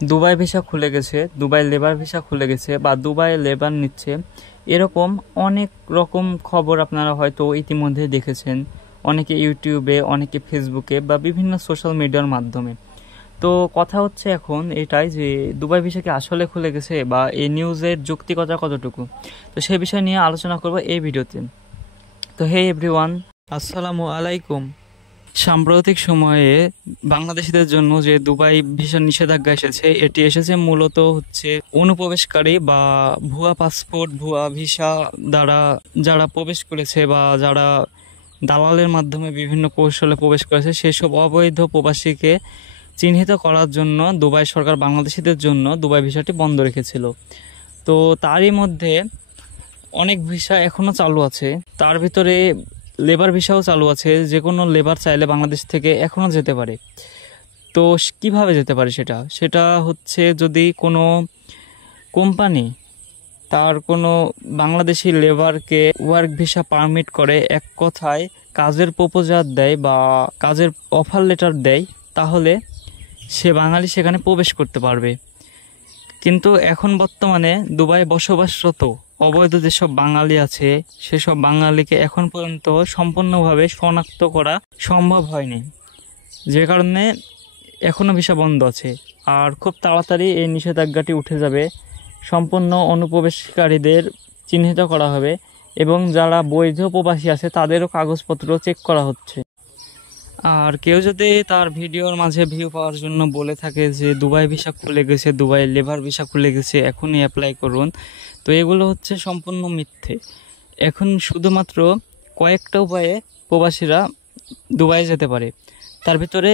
Dubai visa খুলে গেছে, Dubai labour visa খুলে গেছে বা দুবাই লেবার নিচ্ছে, এরকম অনেক রকম খবর আপনারা হয়তো ইতিমধ্যে দেখেছেন, অনেকে ইউটিউবে, অনেকে ফেসবুকে বা বিভিন্ন সোশ্যাল মিডিয়ার মাধ্যমে। তো কথা হচ্ছে এখন এটাই যে দুবাই ভিসা কি আসলে খুলে গেছে বা এই নিউজের যৌক্তিকতা কতটুকু, তো সেই বিষয় নিয়ে আলোচনা করব এই ভিডিওতে। তো হে এভরিওয়ান, আসসালামু আলাইকুম। সাম্প্রতিক সময়ে বাংলাদেশিদের জন্য যে দুবাই ভিসা নিষেধাজ্ঞা এসেছে, এটি এসেছে মূলত হচ্ছে অনুপ্রবেশকারী বা ভুয়া পাসপোর্ট, ভুয়া ভিসা দ্বারা যারা প্রবেশ করেছে বা যারা দালালের মাধ্যমে বিভিন্ন কৌশলে প্রবেশ করেছে, সেসব অবৈধ প্রবাসীকে চিহ্নিত করার জন্য দুবাই সরকার বাংলাদেশিদের জন্য দুবাই ভিসাটি বন্ধ রেখেছিল। তো তারই মধ্যে অনেক ভিসা এখনও চালু আছে, তার ভিতরে লেবার ভিসাও চালু আছে। যে কোনো লেবার চাইলে বাংলাদেশ থেকে এখনও যেতে পারে। তো কিভাবে যেতে পারে সেটা হচ্ছে যদি কোনো কোম্পানি তার কোনো বাংলাদেশি লেবারকে ওয়ার্ক ভিসা পারমিট করে, এক কথায় কাজের প্রপোজাল দেয় বা কাজের অফার লেটার দেয়, তাহলে সে বাঙালি সেখানে প্রবেশ করতে পারবে। কিন্তু এখন বর্তমানে দুবাই বসবাসরত অবৈধ যেসব বাঙালি আছে, সেসব বাঙালিকে এখন পর্যন্ত সম্পূর্ণভাবে শনাক্ত করা সম্ভব হয়নি, যে কারণে এখনও ভিসা বন্ধ আছে। আর খুব তাড়াতাড়ি এই নিষেধাজ্ঞাটি উঠে যাবে, সম্পূর্ণ অনুপ্রবেশকারীদের চিহ্নিত করা হবে এবং যারা বৈধ প্রবাসী আছে তাদেরও কাগজপত্র চেক করা হচ্ছে। আর কেউ যদি তার ভিডিওর মাঝে ভিউ পাওয়ার জন্য বলে থাকে যে দুবাই ভিসা খুলে গেছে, দুবাই লেবার ভিসা খুলে গেছে, এখনই অ্যাপ্লাই করুন, তো এগুলো হচ্ছে সম্পূর্ণ মিথ্যে। এখন শুধুমাত্র কয়েকটা উপায়ে প্রবাসীরা দুবাই যেতে পারে। তার ভিতরে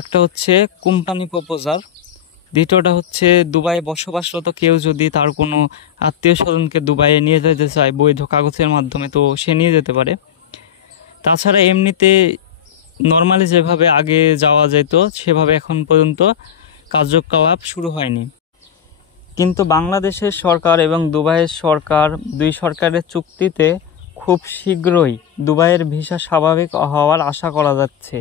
একটা হচ্ছে কোম্পানি প্রপোজাল, দ্বিতীয়টা হচ্ছে দুবাই বসবাসরত কেউ যদি তার কোনো আত্মীয় স্বজনকে দুবাইয়ে নিয়ে যেতে চায় বৈধ কাগজের মাধ্যমে, তো সে নিয়ে যেতে পারে। তাছাড়া এমনিতে নর্মালি যেভাবে আগে যাওয়া যেত সেভাবে এখন পর্যন্ত কার্যকলাপ শুরু হয়নি। কিন্তু বাংলাদেশের সরকার এবং দুবাইয়ের সরকার, দুই সরকারের চুক্তিতে খুব শীঘ্রই দুবাইয়ের ভিসা স্বাভাবিক হওয়ার আশা করা যাচ্ছে।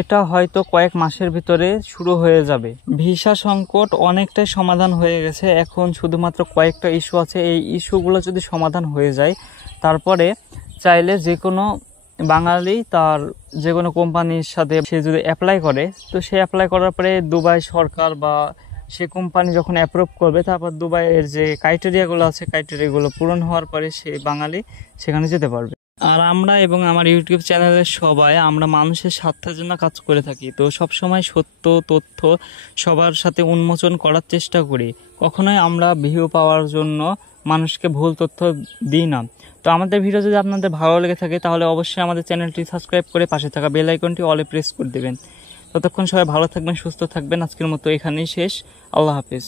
এটা হয়তো কয়েক মাসের ভিতরে শুরু হয়ে যাবে। ভিসা সংকট অনেকটাই সমাধান হয়ে গেছে, এখন শুধুমাত্র কয়েকটা ইস্যু আছে। এই ইস্যুগুলো যদি সমাধান হয়ে যায়, তারপরে চাইলে যে কোনো বাঙালি তার যে কোনো কোম্পানির সাথে সে যদি অ্যাপ্লাই করে, তো সে অ্যাপ্লাই করার পরে দুবাই সরকার বা সে কোম্পানি যখন অ্যাপ্রুভ করবে, তারপর দুবাইয়ের যে ক্রাইটেরিয়াগুলো আছে, ক্রাইটেরিয়াগুলো পূরণ হওয়ার পরে সে বাঙালি সেখানে যেতে পারবে। আর আমরা এবং আমার ইউটিউব চ্যানেলের সবাই আমরা মানুষের স্বার্থের জন্য কাজ করে থাকি। তো সবসময় সত্য তথ্য সবার সাথে উন্মোচন করার চেষ্টা করি, কখনোই আমরা ভিউ পাওয়ার জন্য মানুষকে ভুল তথ্য দিই না। তো আমাদের ভিডিও যদি আপনাদের ভালো লেগে থাকে, তাহলে অবশ্যই আমাদের চ্যানেলটি সাবস্ক্রাইব করে পাশে থাকা বেল আইকনটি অলে প্রেস করে দেবেন। ততক্ষণ সবাই ভালো থাকবেন, সুস্থ থাকবেন। আজকের মতো এখানেই শেষ। আল্লাহ হাফিজ।